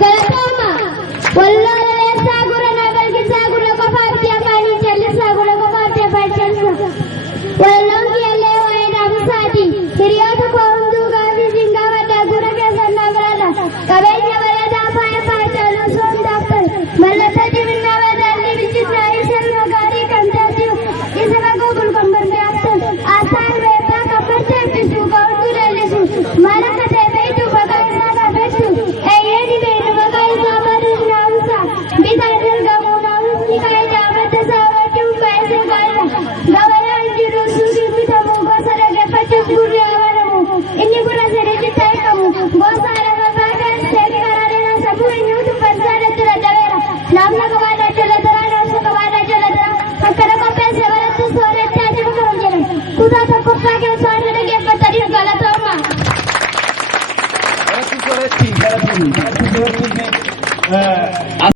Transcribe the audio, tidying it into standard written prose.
Galatama, wallahi sagura na balki sagura ko fatiya pani challe sagura ko fatiya pani challe. Wallang ki alle wai ramsati, hiriyatu ko undu gavi jinga wada gura ke sanna brada. Kabenya wala da pae pae chalu son dapper. Malata jivinna wada alli vichi sai sharma gari kantatiu. Isana ko gulkon bande after. Asar veta kaparte pisu ko undu lelisu. Malaka te veitu bagai naga betu. Eyeni veitu bagai samadu nausa. Bisaidel gamu naus nikai jamata savatu paise gaila. Gavaya jiru sugi pitamu gosara ge pachu guri avaramu. Inni gura sere jitai kamu. Gosara baga sek kararena sabu inyutu pansare tura davera. Namna kawada jala dara namna kawada jala dara. Akara ko paise varatu sore taji ko jere. Kuda to koppa ke sore ge patari galatama. Grazie,